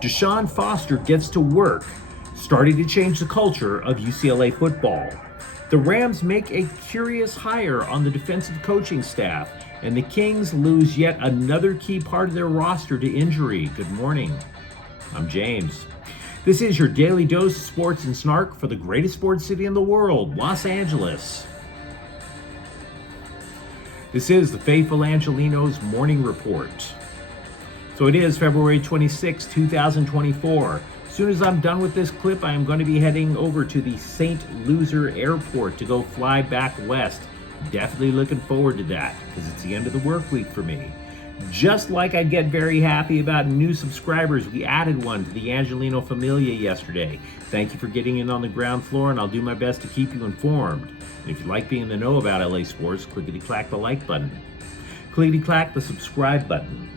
Deshaun Foster gets to work, starting to change the culture of UCLA football. The Rams make a curious hire on the defensive coaching staff, and the Kings lose yet another key part of their roster to injury. Good morning. I'm James. This is your daily dose of sports and snark for the greatest sports city in the world, Los Angeles. This is the faithful Angelenos Morning Report. So it is February 26, 2024. As soon as I'm done with this clip, I am going to be heading over to the St. Loser Airport to go fly back west. Definitely looking forward to that because it's the end of the work week for me. Just like I get very happy about new subscribers, we added one to the Angeleno Familia yesterday. Thank you for getting in on the ground floor, and I'll do my best to keep you informed. And if you like being in the know about LA sports, clickety-clack the like button. Clickety-clack the subscribe button.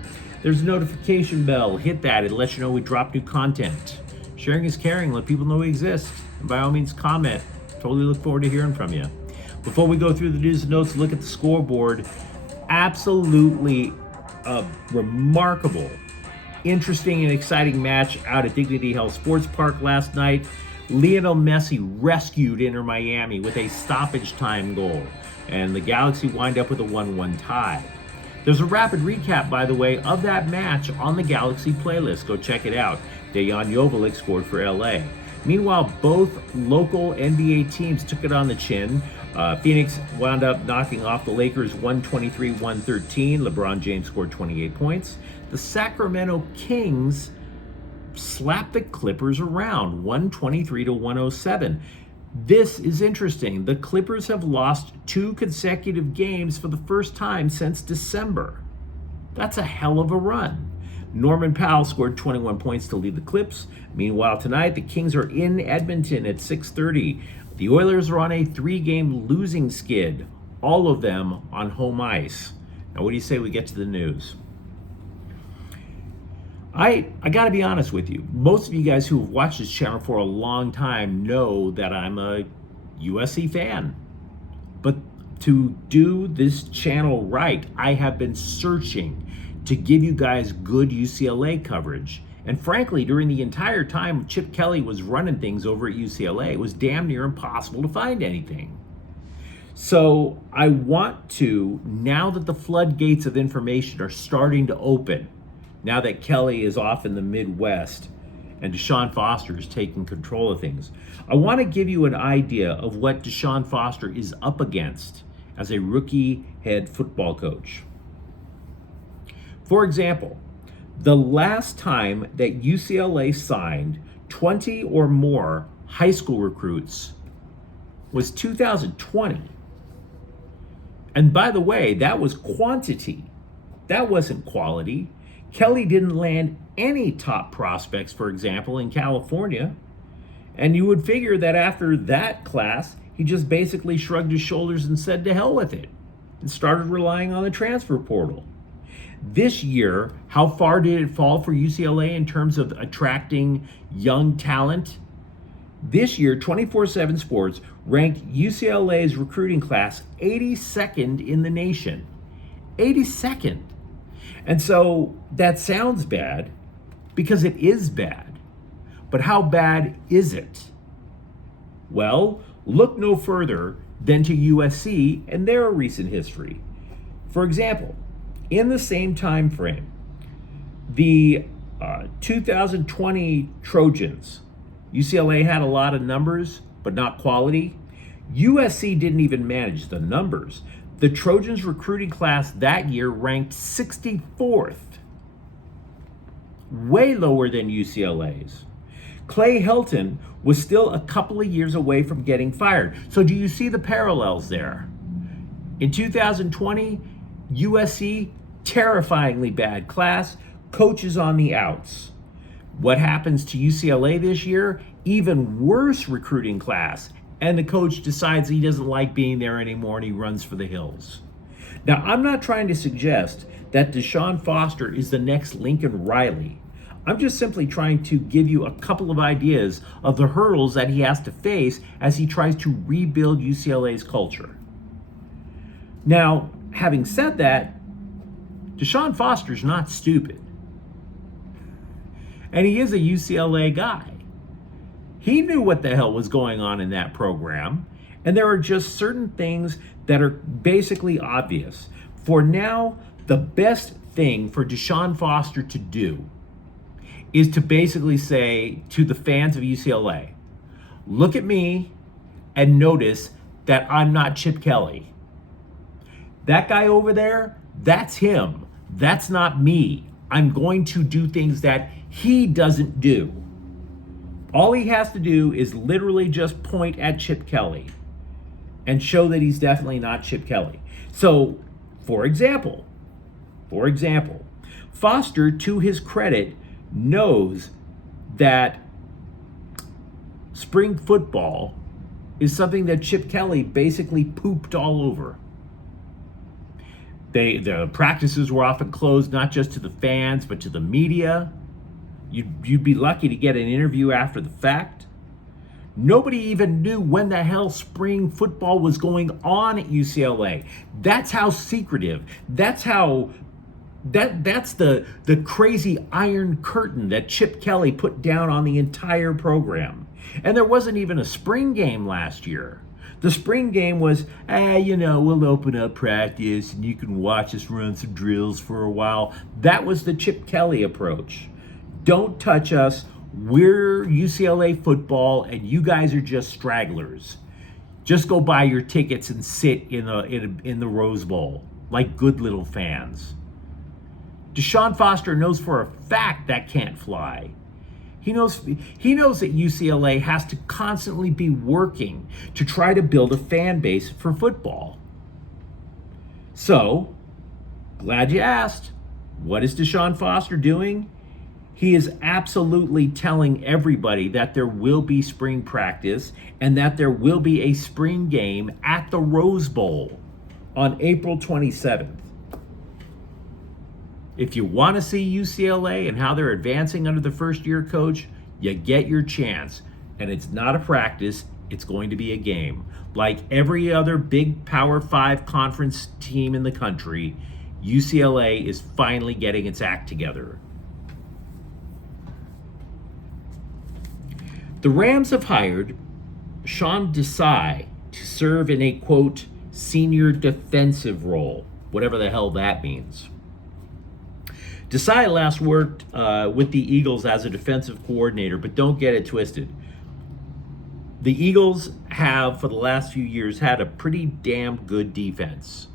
There's a notification bell. Hit that. It lets you know we drop new content. Sharing is caring. Let people know we exist. And by all means, comment. Totally look forward to hearing from you. Before we go through the news and notes, look at the scoreboard. Absolutely a remarkable, interesting, and exciting match out at Dignity Health Sports Park last night. Lionel Messi rescued Inter Miami with a stoppage time goal, and the Galaxy wind up with a 1-1 tie. There's a rapid recap, by the way, of that match on the Galaxy playlist. Go check it out. Dejan Joveljic scored for LA. Meanwhile, both local NBA teams took it on the chin. Phoenix wound up knocking off the Lakers 123-113. LeBron James scored 28 points. The Sacramento Kings slapped the Clippers around 123-107. This is interesting. The Clippers have lost 2 consecutive games for the first time since December. That's a hell of a run. Norman Powell scored 21 points to lead the Clips. Meanwhile, tonight, the Kings are in Edmonton at 6:30. The Oilers are on a 3-game losing skid, all of them on home ice. Now, what do you say we get to the news? I got to be honest with you. Most of you guys who have watched this channel for a long time know that I'm a USC fan. But to do this channel right, I have been searching to give you guys good UCLA coverage. And frankly, during the entire time Chip Kelly was running things over at UCLA, it was damn near impossible to find anything. So I want to, now that the floodgates of information are starting to open, now that Kelly is off in the Midwest and Deshaun Foster is taking control of things, I want to give you an idea of what Deshaun Foster is up against as a rookie head football coach. For example, the last time that UCLA signed 20 or more high school recruits was 2020. And by the way, that was quantity. That wasn't quality. Kelly didn't land any top prospects, for example, in California. And you would figure that after that class, he just basically shrugged his shoulders and said to hell with it and started relying on the transfer portal. This year, how far did it fall for UCLA in terms of attracting young talent? This year, 24/7 Sports ranked UCLA's recruiting class 82nd in the nation. 82nd. And so that sounds bad because it is bad. But how bad is it? Well, look no further than to USC and their recent history. For example, in the same time frame, the 2020 Trojans, UCLA had a lot of numbers, but not quality. USC didn't even manage the numbers. The Trojans recruiting class that year ranked 64th, way lower than UCLA's. Clay Helton was still a couple of years away from getting fired. So do you see the parallels there? In 2020, USC, terrifyingly bad class, coaches on the outs. What happens to UCLA this year? Even worse recruiting class. And the coach decides he doesn't like being there anymore and he runs for the hills. Now, I'm not trying to suggest that Deshaun Foster is the next Lincoln Riley. I'm just simply trying to give you a couple of ideas of the hurdles that he has to face as he tries to rebuild UCLA's culture. Now, having said that, Deshaun Foster's not stupid. And he is a UCLA guy. He knew what the hell was going on in that program. And there are just certain things that are basically obvious. For now, the best thing for Deshaun Foster to do is to basically say to the fans of UCLA, look at me and notice that I'm not Chip Kelly. That guy over there, that's him. That's not me. I'm going to do things that he doesn't do. All he has to do is literally just point at Chip Kelly and show that he's definitely not Chip Kelly. So, for example, Foster, to his credit, knows that spring football is something that Chip Kelly basically pooped all over. The practices were often closed not just to the fans, but to the media. You'd be lucky to get an interview after the fact. Nobody even knew when the hell spring football was going on at UCLA. That's how secretive. That's the crazy iron curtain that Chip Kelly put down on the entire program. And there wasn't even a spring game last year. The spring game was, we'll open up practice and you can watch us run some drills for a while. That was the Chip Kelly approach. Don't touch us. We're UCLA football and you guys are just stragglers. Just go buy your tickets and sit in the Rose Bowl like good little fans. Deshaun Foster knows for a fact that can't fly. He knows that UCLA has to constantly be working to try to build a fan base for football. So, glad you asked. What is Deshaun Foster doing? He is absolutely telling everybody that there will be spring practice and that there will be a spring game at the Rose Bowl on April 27th. If you want to see UCLA and how they're advancing under the first-year coach, you get your chance. And it's not a practice, it's going to be a game. Like every other big Power 5 conference team in the country, UCLA is finally getting its act together. The Rams have hired Sean Desai to serve in a, quote, senior defensive role, whatever the hell that means. Desai last worked with the Eagles as a defensive coordinator, but don't get it twisted. The Eagles have, for the last few years, had a pretty damn good defense.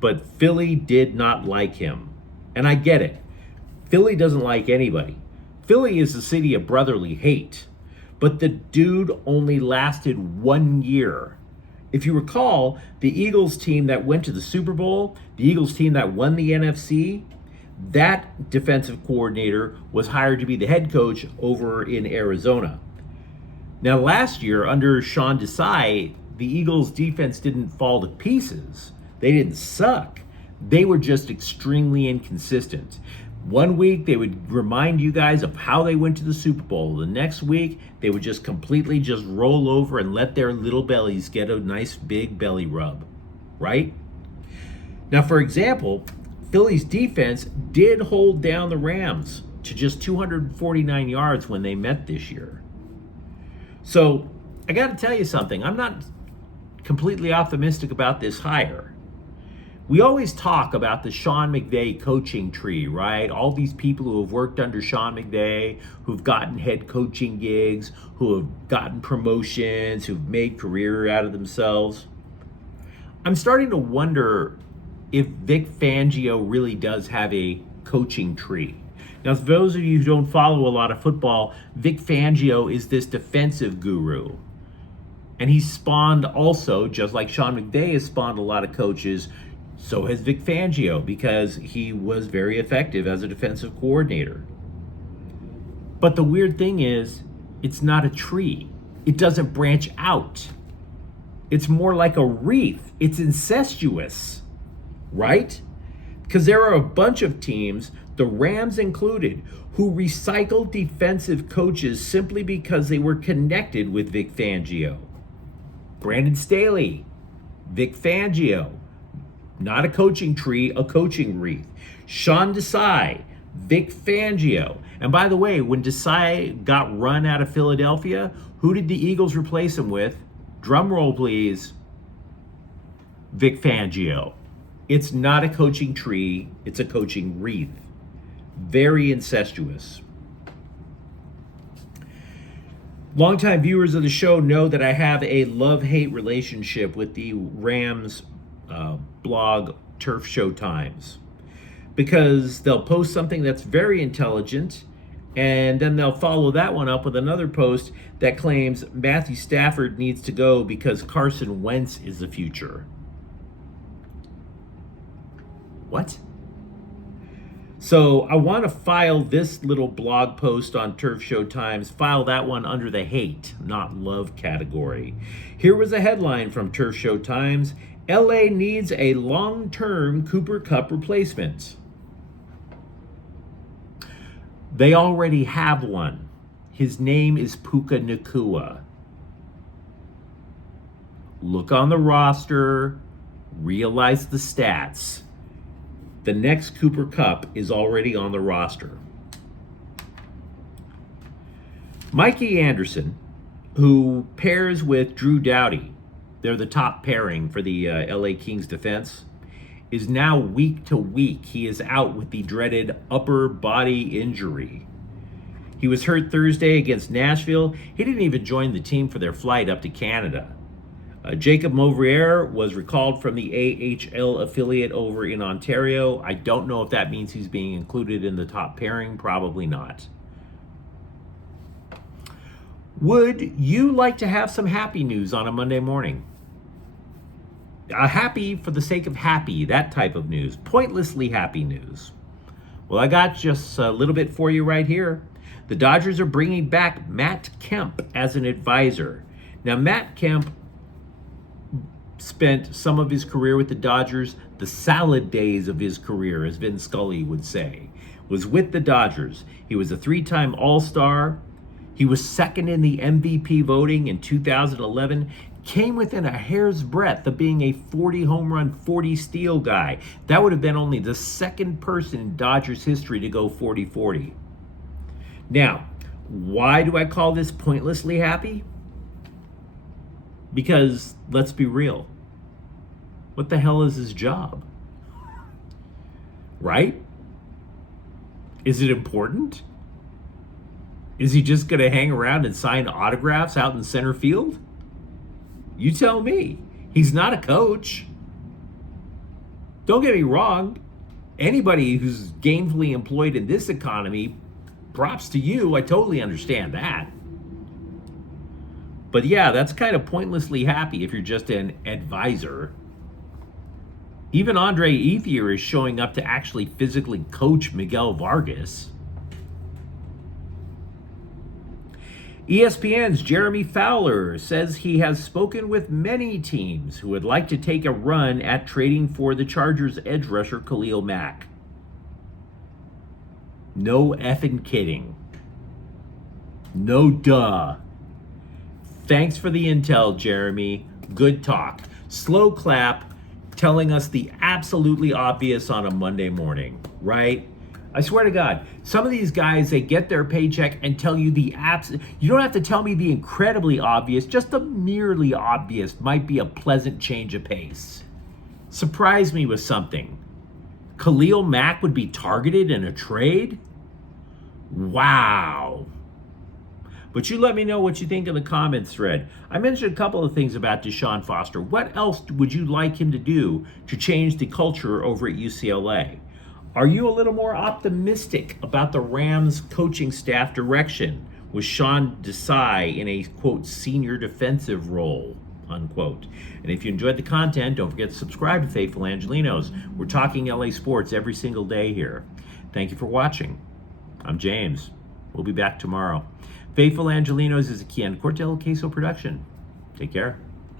But Philly did not like him. And I get it. Philly doesn't like anybody. Philly is a city of brotherly hate. But the dude only lasted 1 year. If you recall, the Eagles team that went to the Super Bowl, the Eagles team that won the NFC, that defensive coordinator was hired to be the head coach over in Arizona. Now, last year, under Sean Desai, the Eagles' defense didn't fall to pieces. They didn't suck. They were just extremely inconsistent. 1 week, they would remind you guys of how they went to the Super Bowl. The next week, they would just completely just roll over and let their little bellies get a nice big belly rub, right? Now, for example, Philly's defense did hold down the Rams to just 249 yards when they met this year. So, I got to tell you something. I'm not completely optimistic about this hire. We always talk about the Sean McVay coaching tree, right? All these people who have worked under Sean McVay, who've gotten head coaching gigs, who have gotten promotions, who've made career out of themselves. I'm starting to wonder if Vic Fangio really does have a coaching tree. Now, for those of you who don't follow a lot of football, Vic Fangio is this defensive guru. And he's spawned also, just like Sean McVay has spawned a lot of coaches, so has Vic Fangio, because he was very effective as a defensive coordinator. But the weird thing is, it's not a tree. It doesn't branch out. It's more like a wreath. It's incestuous, right? Because there are a bunch of teams, the Rams included, who recycled defensive coaches simply because they were connected with Vic Fangio. Brandon Staley, Vic Fangio. Not a coaching tree, a coaching wreath. Sean Desai, Vic Fangio. And by the way, when Desai got run out of Philadelphia, who did the Eagles replace him with? Drum roll, please. Vic Fangio. It's not a coaching tree, it's a coaching wreath. Very incestuous. Longtime viewers of the show know that I have a love-hate relationship with the Rams blog Turf Show Times, because they'll post something that's very intelligent and then they'll follow that one up with another post that claims Matthew Stafford needs to go because Carson Wentz is the future. What? So I want to file this little blog post on Turf Show Times, file that one under the hate, not love category. Here was a headline from Turf Show Times: LA needs a long-term Cooper Kupp replacement. They already have one. His name is Puka Nacua. Look on the roster, realize the stats. The next Cooper Kupp is already on the roster. Mikey Anderson, who pairs with Drew Doughty, they're the top pairing for the LA Kings defense, is now week to week. He is out with the dreaded upper body injury. He was hurt Thursday against Nashville. He didn't even join the team for their flight up to Canada. Jacob Mauvrier was recalled from the AHL affiliate over in Ontario. I don't know if that means he's being included in the top pairing. Probably not. Would you like to have some happy news on a Monday morning? Happy for the sake of happy, that type of news. Pointlessly happy news. Well, I got just a little bit for you right here. The Dodgers are bringing back Matt Kemp as an advisor. Now, Matt Kemp spent some of his career with the Dodgers, the salad days of his career, as Vin Scully would say, was with the Dodgers. He was a 3-time All-Star. He was second in the MVP voting in 2011, came within a hair's breadth of being a 40 home run, 40 steal guy. That would have been only the second person in Dodgers history to go 40-40. Now, why do I call this pointlessly happy? Because, let's be real, what the hell is his job? Right? Is it important? Is he just going to hang around and sign autographs out in center field? You tell me. He's not a coach. Don't get me wrong. Anybody who's gainfully employed in this economy, props to you. I totally understand that. But yeah, that's kind of pointlessly happy if you're just an advisor. Even Andre Ethier is showing up to actually physically coach Miguel Vargas. ESPN's Jeremy Fowler says he has spoken with many teams who would like to take a run at trading for the Chargers edge rusher Khalil Mack. No effing kidding. No duh. Thanks for the intel, Jeremy. Good talk. Slow clap, telling us the absolutely obvious on a Monday morning, right? I swear to God, some of these guys, they get their paycheck and tell you the you don't have to tell me the incredibly obvious, just the merely obvious might be a pleasant change of pace. Surprise me with something. Khalil Mack would be targeted in a trade? Wow. But you let me know what you think in the comments thread. I mentioned a couple of things about Deshaun Foster. What else would you like him to do to change the culture over at UCLA? Are you a little more optimistic about the Rams coaching staff direction with Sean Desai in a, quote, senior defensive role, unquote? And if you enjoyed the content, don't forget to subscribe to Faithful Angelenos. We're talking LA sports every single day here. Thank you for watching. I'm James. We'll be back tomorrow. Faithful Angelenos is a Kian Cortel Queso production. Take care.